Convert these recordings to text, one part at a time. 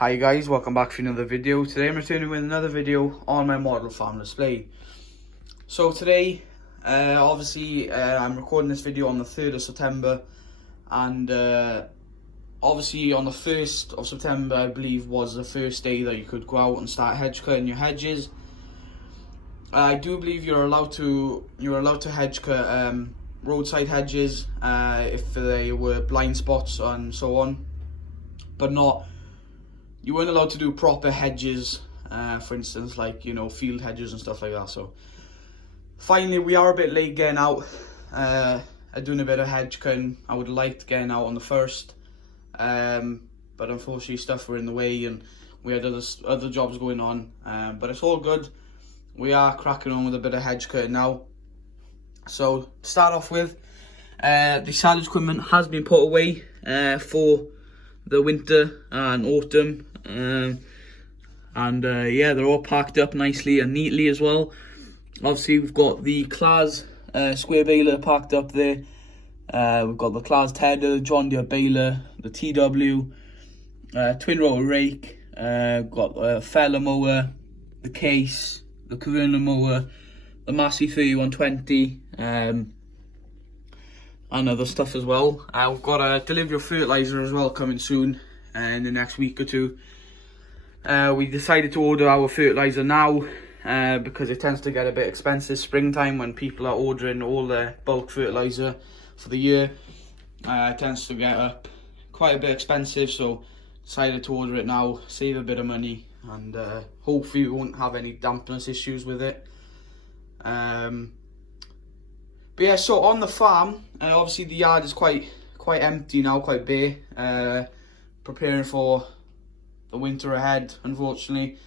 Hi guys, welcome back for another video. Today I'm returning with another video on my model farm display. So today, I'm recording this video on the 3rd of September, and obviously on the 1st of September I believe was the first day that you could go out and start hedge cutting your hedges. I do believe you're allowed to hedge cut roadside hedges if they were blind spots and so on, but you weren't allowed to do proper hedges, for instance, like, you know, field hedges and stuff like that. So finally we are a bit late getting out, doing a bit of hedge cutting. I would have liked getting out on the 1st, but unfortunately stuff were in the way and we had other jobs going on, but it's all good. We are cracking on with a bit of hedge cutting now. So to start off with, the silage equipment has been put away for the winter and autumn, yeah, they're all packed up nicely and neatly as well. Obviously we've got the Claas square baler packed up there, we've got the Claas tedder, John Deere baler, the TW, twin rotor rake, got the feller mower, the case, the Corona mower, the Massey 3120, and other stuff as well. We've got a delivery of fertiliser as well coming soon, in the next week or two. We decided to order our fertiliser now because it tends to get a bit expensive springtime when people are ordering all their bulk fertiliser for the year. It tends to get up quite a bit expensive, so decided to order it now, save a bit of money, and hopefully we won't have any dampness issues with it. But yeah, so on the farm, obviously the yard is quite empty now, quite bare, preparing for the winter ahead, unfortunately.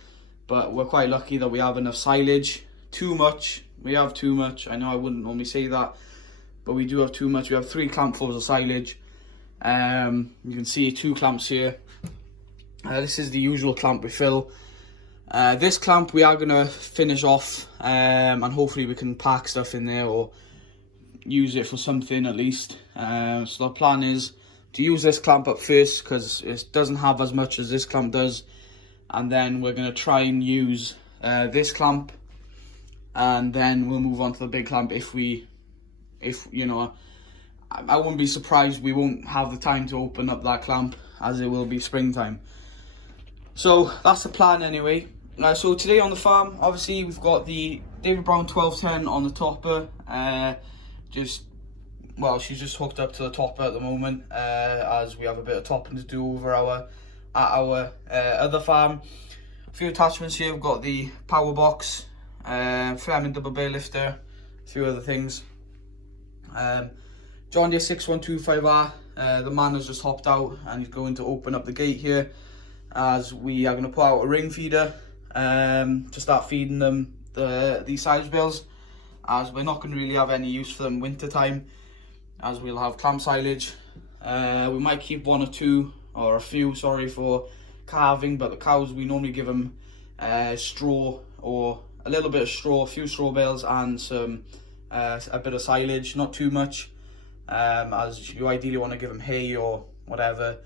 But we're quite lucky that we have enough silage. We have too much. I know I wouldn't normally say that, but we do have too much. We have 3 clampfuls of silage. You can see 2 clamps here. This is the usual clamp we fill. This clamp we are going to finish off, and hopefully we can pack stuff in there or use it for something at least. So the plan is to use this clamp up first because it doesn't have as much as this clamp does, and then we're going to try and use this clamp, and then we'll move on to the big clamp if you know, I wouldn't be surprised we won't have the time to open up that clamp as it will be springtime. So that's the plan anyway. So today on the farm, obviously we've got the David Brown 1210 on the topper. She's just hooked up to the topper at the moment, as we have a bit of topping to do over at our other farm. A few attachments here. We've got the power box, Fleming double bay lifter, a few other things. John Deere 6125R. The man has just hopped out and he's going to open up the gate here, as we are going to put out a ring feeder to start feeding them these silage bales, as we're not going to really have any use for them winter time, as we'll have clamp silage. We might keep 1 or 2 or a few, sorry, for calving, but the cows we normally give them straw, or a little bit of straw, a few straw bales and some a bit of silage, not too much, as you ideally want to give them hay or whatever.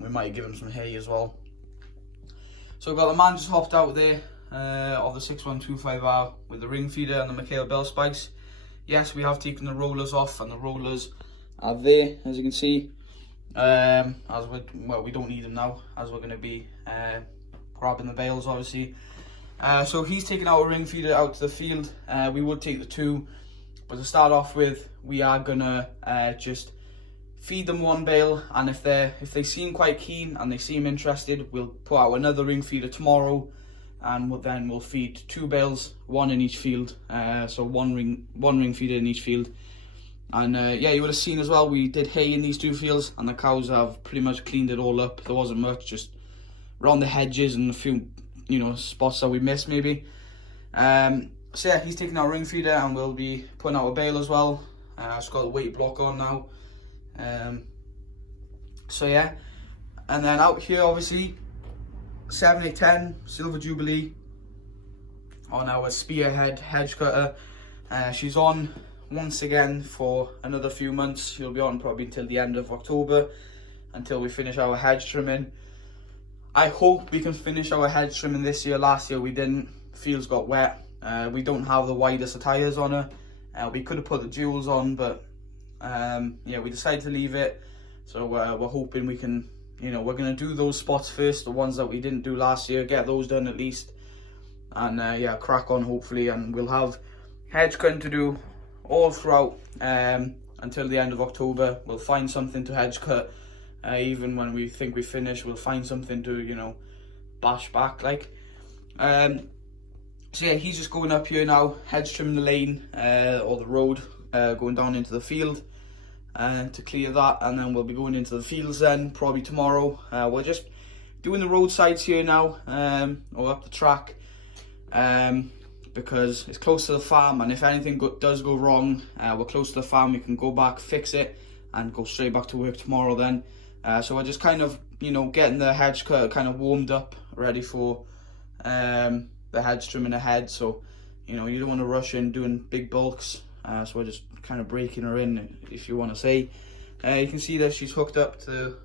We might give them some hay as well. So we've got the man just hopped out there of the 6125R with the ring feeder and the McHale bell spikes. Yes, we have taken the rollers off, and the rollers are there, as you can see. We don't need them now, as we're going to be grabbing the bales, obviously. So he's taking our ring feeder out to the field. We would take the 2, but to start off with, we are gonna just feed them 1 bale, and if they seem quite keen and they seem interested, we'll put out another ring feeder tomorrow, and we'll feed 2 bales, 1 in each field. So one ring feeder in each field. And yeah, you would have seen as well, we did hay in these 2 fields, and the cows have pretty much cleaned it all up. There wasn't much, just around the hedges and a few, you know, spots that we missed maybe. So yeah, he's taking our ring feeder, and we'll be putting out a bale as well. It's got the weight block on now. So yeah, and then out here obviously 7810 Silver Jubilee on our Spearhead hedge cutter. She's on once again for another few months. She'll be on probably until the end of October, until we finish our hedge trimming. I hope we can finish our hedge trimming this year. Last year we didn't. Fields got wet. We don't have the widest of tyres on it. We could have put the duals on, but yeah, we decided to leave it. So we're hoping we can, we're going to do those spots first, the ones that we didn't do last year, get those done at least. And yeah, crack on hopefully, and we'll have hedge cutting to do all throughout until the end of October. We'll find something to hedge cut. Even when we think we finish, we'll find something to, bash back like. So yeah, he's just going up here now, hedge trimming the lane or the road, going down into the field to clear that, and then we'll be going into the fields then, probably tomorrow. We're just doing the roadsides here now, or up the track, because it's close to the farm, and if anything does go wrong, we're close to the farm, we can go back, fix it, and go straight back to work tomorrow then. So we're just kind of, getting the hedge cut kind of warmed up, ready for the hedge trimming ahead. So, you don't want to rush in doing big bulks. So we're just kind of breaking her in, if you want to say. You can see that she's hooked up to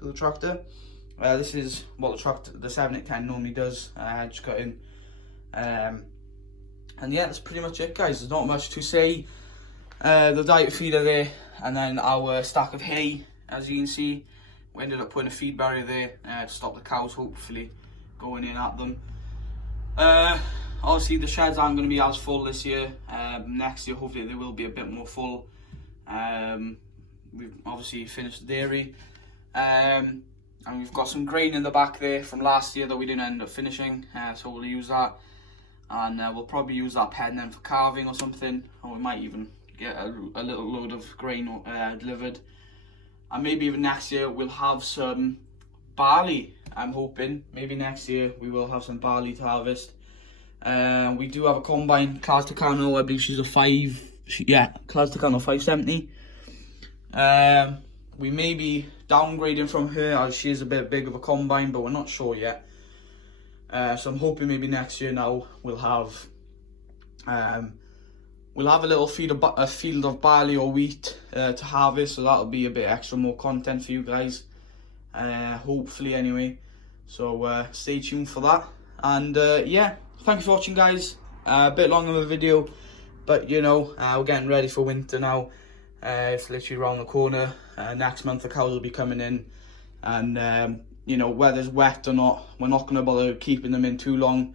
the tractor. This is what the 7-10 normally does, hedge cutting. And yeah, that's pretty much it, guys. There's not much to say. The diet feeder there, and then our stack of hay. As you can see, we ended up putting a feed barrier there to stop the cows hopefully going in at them. Obviously the sheds aren't going to be as full this year. Next year hopefully they will be a bit more full. We've obviously finished the dairy, and we've got some grain in the back there from last year that we didn't end up finishing, so we'll use that, and we'll probably use that pen then for carving or something, or we might even get a little load of grain delivered. And maybe even next year we'll have some barley. I'm hoping maybe next year we will have some barley to harvest. We do have a combine, Class Tucano, I believe she's a Class Tucano 570. We may be downgrading from her as she is a bit big of a combine, but we're not sure yet. So I'm hoping maybe next year now we'll have a little field of barley or wheat to harvest, so that'll be a bit extra more content for you guys, hopefully anyway. So stay tuned for that, and yeah, thank you for watching, guys. A bit long of a video, but we're getting ready for winter now. It's literally around the corner. Next month the cows will be coming in, and whether it's wet or not, we're not going to bother keeping them out too long,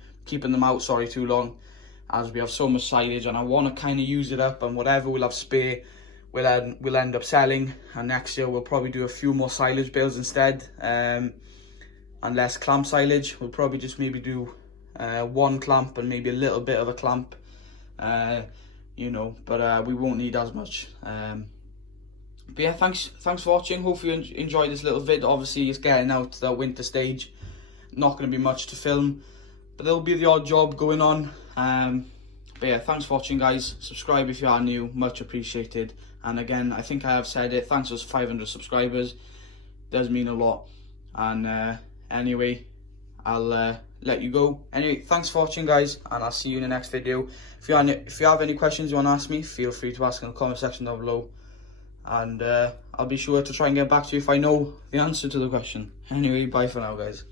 as we have so much silage, and I want to kind of use it up, and whatever we'll have spare we'll end up selling. And next year we'll probably do a few more silage bales instead, and less clamp silage. We'll probably just maybe do one clamp and maybe a little bit of a clamp, but we won't need as much. But yeah, thanks for watching. Hopefully you enjoyed this little vid. Obviously it's getting out to that winter stage, not going to be much to film, but there'll be the odd job going on. But yeah, thanks for watching, guys. Subscribe if you are new, much appreciated. And again, I think I have said it, thanks to 500 subscribers, does mean a lot. And anyway, I'll let you go. Anyway, thanks for watching, guys, and I'll see you in the next video. If you have any questions you want to ask me, feel free to ask in the comment section down below, and I'll be sure to try and get back to you if I know the answer to the question. Anyway, bye for now, guys.